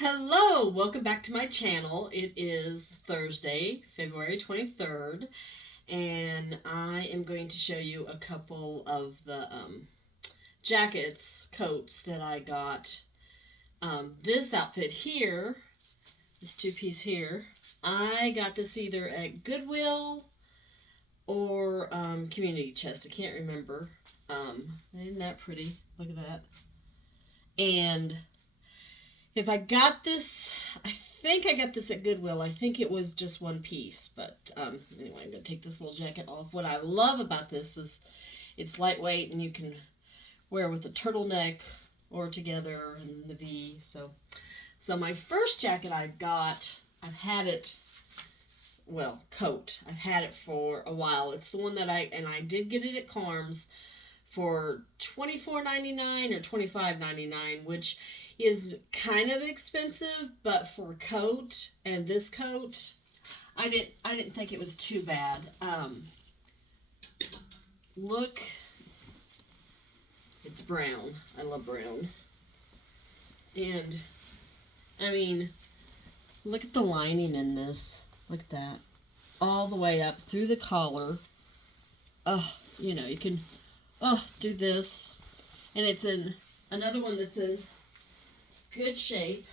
Hello, welcome back to my channel. It is Thursday, February 23rd, and I am going to show you a couple of the coats that I got. This outfit here, this two-piece here, I got this either at Goodwill or Community Chest. I can't remember. Isn't that pretty? Look at that. And if I got this, I think I got this at Goodwill. I think it was just one piece. But anyway, I'm going to take this little jacket off. What I love about this is it's lightweight and you can wear with a turtleneck or together in the V. So my first jacket I got, I've had it, well, coat. I've had it for a while. It's the one that I did get it at Carm's for $24.99 or $25.99, which is kind of expensive, but for a coat and this coat, I didn't think it was too bad. Look, it's brown. I love brown. And I mean, look at the lining in this. Look at that. All the way up through the collar. Oh, you know, you can do this. And it's in another one that's in good shape.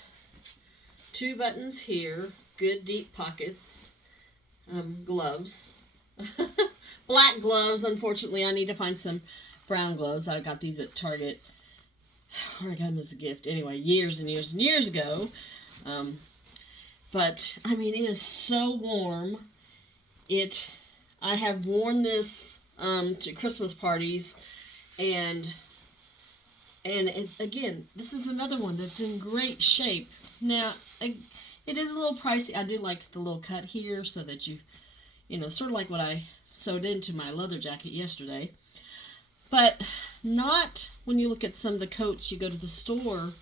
Two buttons here. Good deep pockets. Gloves. Black gloves. Unfortunately, I need to find some brown gloves. I got these at Target. Or I got them as a gift. Anyway, years and years and years ago. But, I mean, it is so warm. I have worn this to Christmas parties. And again, this is another one that's in great shape. Now, it is a little pricey. I do like the little cut here so that you know, sort of like what I sewed into my leather jacket yesterday. But not when you look at some of the coats you go to the store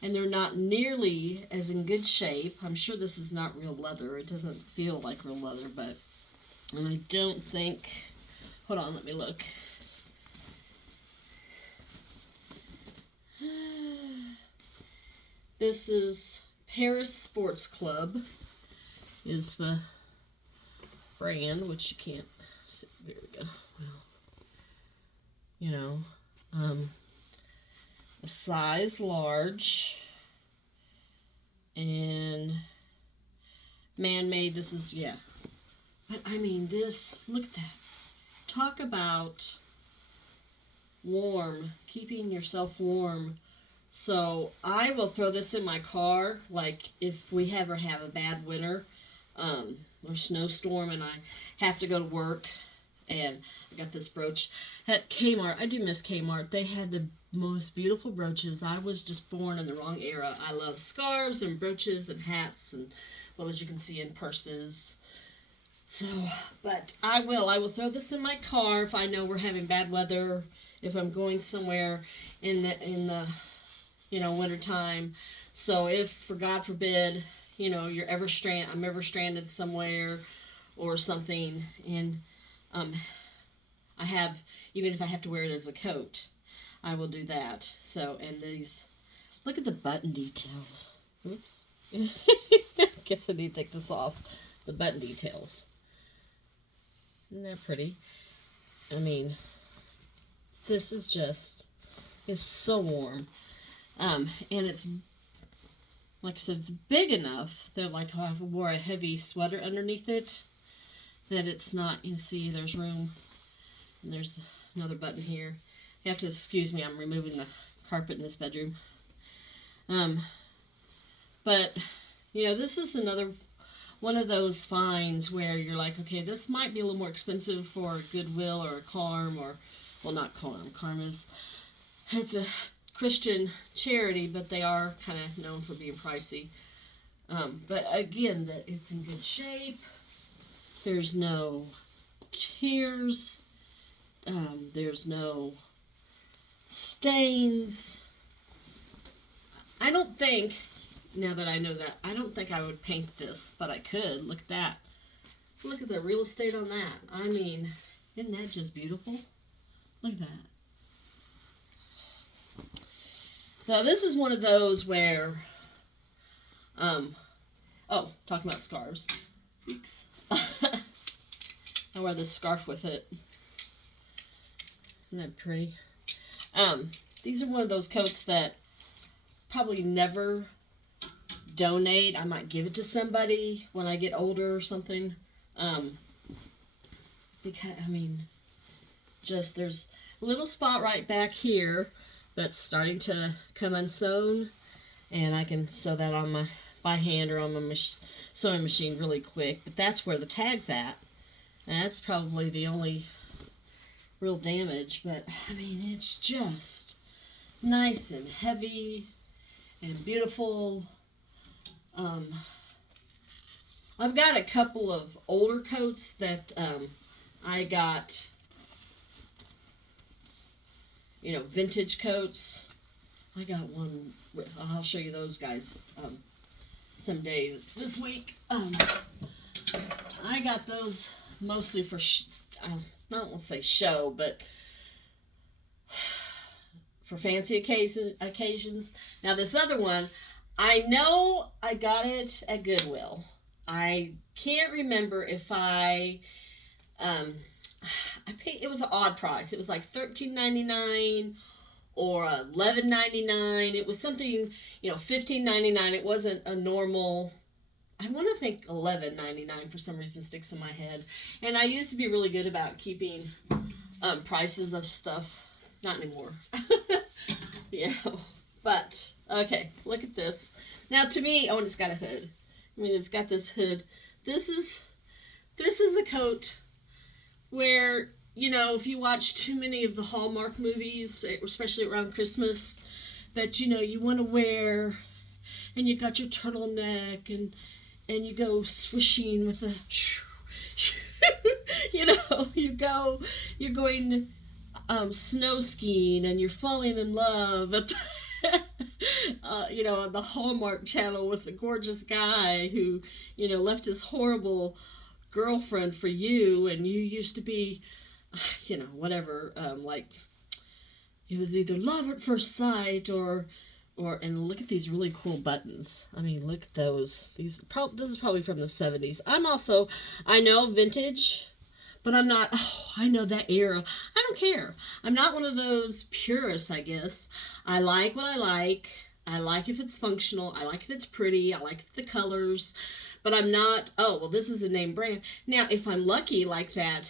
and they're not nearly as in good shape. I'm sure this is not real leather. It doesn't feel like real leather, and I don't think, hold on, let me look. This is Paris Sports Club is the brand, which you can't see. There we go. Well, you know, a size large and man-made. This is, yeah. But I mean, this, look at that. Talk about warm, keeping yourself warm. So I will throw this in my car, like if we ever have a bad winter or snowstorm and I have to go to work. And I got this brooch at Kmart. I do miss Kmart. They had the most beautiful brooches. I was just born in the wrong era. I love scarves and brooches and hats and, well, as you can see, in purses. So, but I will throw this in my car if I know we're having bad weather, if I'm going somewhere in the wintertime. So if, for God forbid, you know, I'm ever stranded somewhere or something, and I have, even if I have to wear it as a coat, I will do that. So, and these, look at the button details. Oops. I guess I need to take this off. The button details. Isn't that pretty? I mean, this is just, it's so warm. And it's, like I said, it's big enough that, like, I wore a heavy sweater underneath it, that it's not, you see, there's room. And there's another button here. You have to excuse me, I'm removing the carpet in this bedroom. But, you know, this is another one of those finds where you're like, okay, this might be a little more expensive for a Goodwill or a Carm, or, well, not Carm. Carm is, it's a Christian charity, but they are kind of known for being pricey. But again, that it's in good shape. There's no tears. There's no stains. I don't think, now that I know that, I don't think I would paint this, but I could. Look at that. Look at the real estate on that. I mean, isn't that just beautiful? Look at that. Now, this is one of those where Oh, talking about scarves. Oops. I wear this scarf with it. Isn't that pretty? These are one of those coats that probably never donate. I might give it to somebody when I get older or something. Because, I mean, just there's a little spot right back here that's starting to come unsewn. And I can sew that on my by hand or on my sewing machine really quick. But that's where the tag's at. And that's probably the only real damage. But, I mean, it's just nice and heavy and beautiful. I've got a couple of older coats that I got, you know, vintage coats. I got one, I'll show you those guys someday this week. I got those mostly for, I don't want to say show, but for fancy occasions. Now this other one, I know I got it at Goodwill. I can't remember if I paid, it was an odd price. It was like $13.99 or $11.99. It was something, you know, $15.99. It wasn't a normal, I want to think $11.99 for some reason sticks in my head. And I used to be really good about keeping prices of stuff. Not anymore. Yeah. But, okay, look at this. Now, to me, oh, and it's got a hood. I mean, it's got this hood. This is a coat where, you know, if you watch too many of the Hallmark movies, especially around Christmas, that, you know, you want to wear, and you got your turtleneck, and you go swishing with a, you know, you're going snow skiing, and you're falling in love at you know, on the Hallmark Channel with the gorgeous guy who, you know, left his horrible girlfriend for you, and you used to be, you know, whatever, like, it was either love at first sight or, and look at these really cool buttons. I mean, look at those. This is probably from the 70s. I know vintage, but I'm not, oh, I know that era. I don't care. I'm not one of those purists, I guess. I like what I like. I like if it's functional. I like if it's pretty. I like the colors. But I'm not, oh, well, this is a name brand. Now, if I'm lucky like that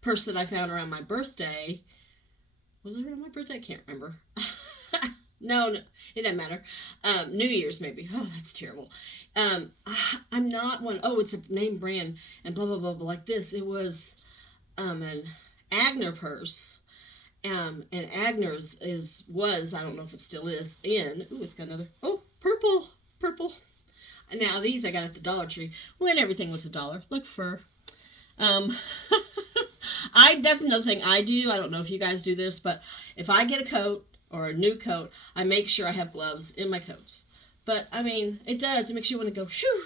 purse that I found around my birthday. Was it around my birthday? I can't remember. No, it doesn't matter. New Year's maybe. Oh, that's terrible. I'm not one, oh, it's a name brand and blah, blah, blah, blah, like this. It was an Agner purse. And Agner's was, I don't know if it still is, in, ooh, it's got another, oh, purple. Now these I got at the Dollar Tree when everything was $1. Look, fur. That's another thing I do. I don't know if you guys do this, but if I get a coat or a new coat, I make sure I have gloves in my coats. But, I mean, it makes you want to go shoo,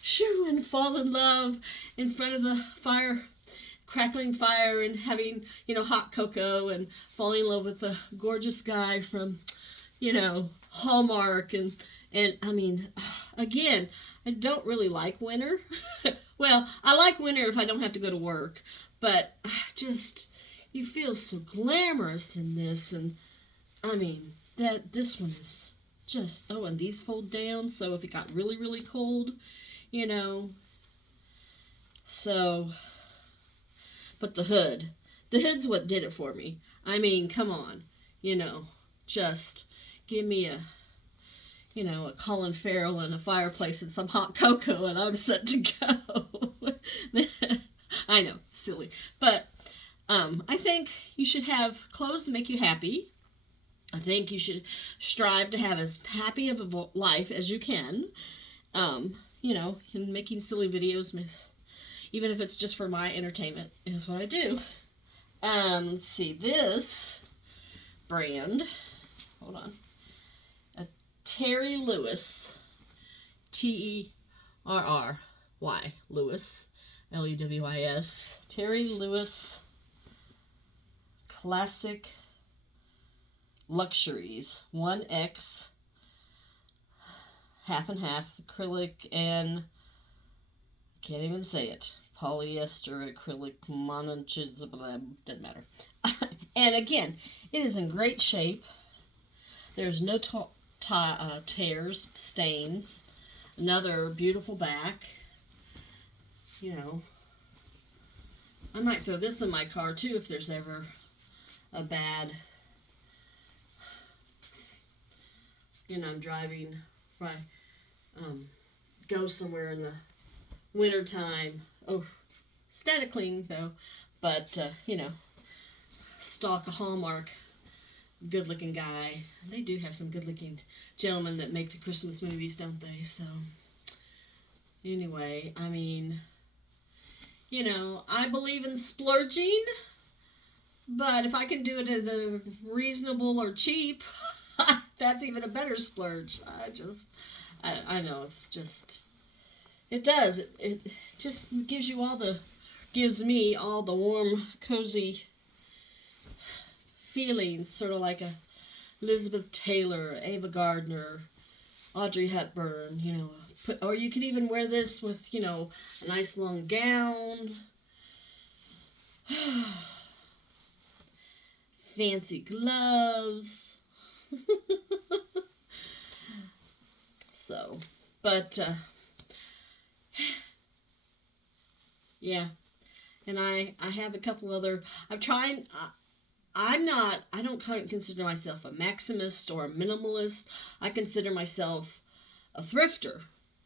shoo, and fall in love in front of the fire, crackling fire, and having, you know, hot cocoa, and falling in love with a gorgeous guy from, you know, Hallmark, and I mean, again, I don't really like winter. Well, I like winter if I don't have to go to work, but just, you feel so glamorous in this, and I mean, this one is just, oh, and these fold down, so if it got really, really cold, you know, so, but the hood's what did it for me. I mean, come on, you know, just give me a, you know, a Colin Farrell and a fireplace and some hot cocoa, and I'm set to go. I know, silly, but I think you should have clothes that make you happy. I think you should strive to have as happy of a life as you can. You know, and making silly videos, even if it's just for my entertainment, is what I do. Let's see, this brand, hold on, a Terry Lewis, Terry Lewis, Lewis, Terry Lewis Classic Luxuries 1X half and half, acrylic and, can't even say it, polyester, acrylic, monochids, doesn't matter. And again, it is in great shape. There's no tears, stains. Another beautiful back. You know, I might throw this in my car too if there's ever a bad, I'm driving, if I go somewhere in the winter time. Oh, static clean though, but stalk a Hallmark good looking guy. They do have some good looking gentlemen that make the Christmas movies, don't they? So anyway, I mean, I believe in splurging, but if I can do it as a reasonable or cheap, that's even a better splurge. I know, it's just, it does. It just gives me all the warm, cozy feelings, sort of like a Elizabeth Taylor, Ava Gardner, Audrey Hepburn, or you could even wear this with, a nice long gown. Fancy gloves. So, but, yeah. And I have a couple other, I don't consider myself a maximist or a minimalist. I consider myself a thrifter,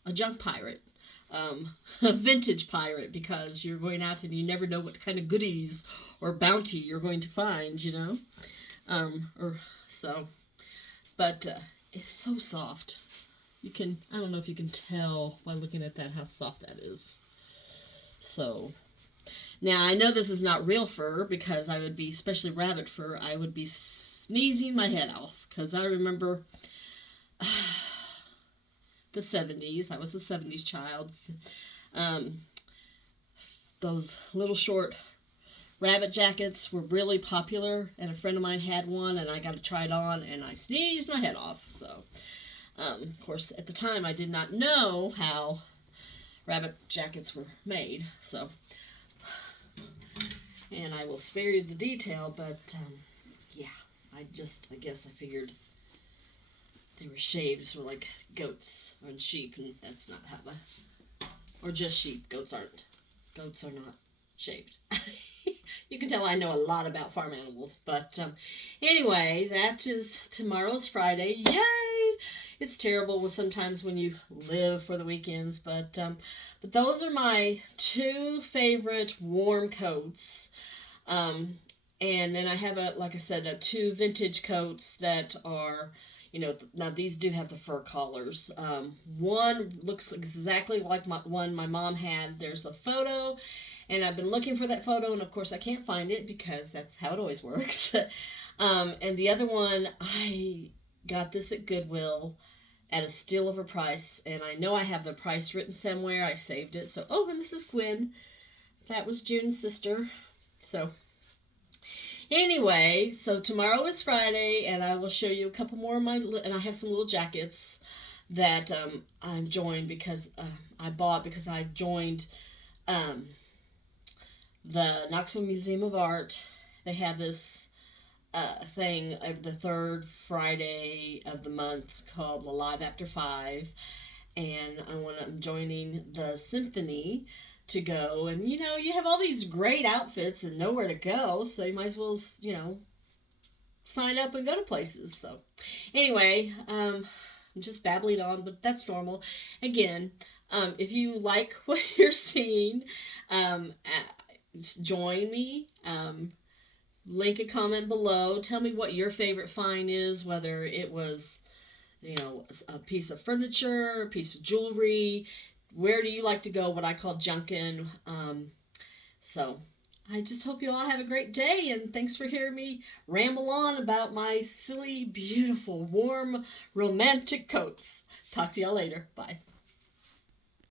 a junk pirate, a vintage pirate, because you're going out and you never know what kind of goodies or bounty you're going to find, but it's so soft. I don't know if you can tell by looking at that how soft that is. So, now I know this is not real fur, because I would be, especially rabbit fur, I would be sneezing my head off, because I remember the 70s. I was a 70s child. Those little short rabbit jackets were really popular, and a friend of mine had one, and I got to try it on, and I sneezed my head off. So, of course, at the time, I did not know how rabbit jackets were made. So, and I will spare you the detail, but yeah, I guess I figured they were shaved, sort of like goats and sheep, and that's not how or just sheep. Goats are not shaved. You can tell I know a lot about farm animals, but anyway, tomorrow's Friday. Yay! It's terrible sometimes when you live for the weekends, but those are my two favorite warm coats. And then I have like I said, two vintage coats that are, now these do have the fur collars. One looks exactly like one my mom had. There's a photo, and I've been looking for that photo, and of course I can't find it, because that's how it always works. And the other one, I got this at Goodwill at a steal of a price, and I know I have the price written somewhere. I saved it. So, and this is Gwen. That was June's sister. So, anyway, so tomorrow is Friday, and I will show you a couple more of and I have some little jackets that I've joined because I joined the Knoxville Museum of Art. They have this thing of the third Friday of the month called Live After 5, and I'm joining the symphony to go, and you have all these great outfits and nowhere to go, so you might as well sign up and go to places. So anyway, I'm just babbling on, but that's normal. Again, if you like what you're seeing, join me. Link a comment below. Tell me what your favorite find is, whether it was, a piece of furniture, a piece of jewelry. Where do you like to go, what I call junkin'? So I just hope you all have a great day, and thanks for hearing me ramble on about my silly, beautiful, warm, romantic coats. Talk to y'all later. Bye.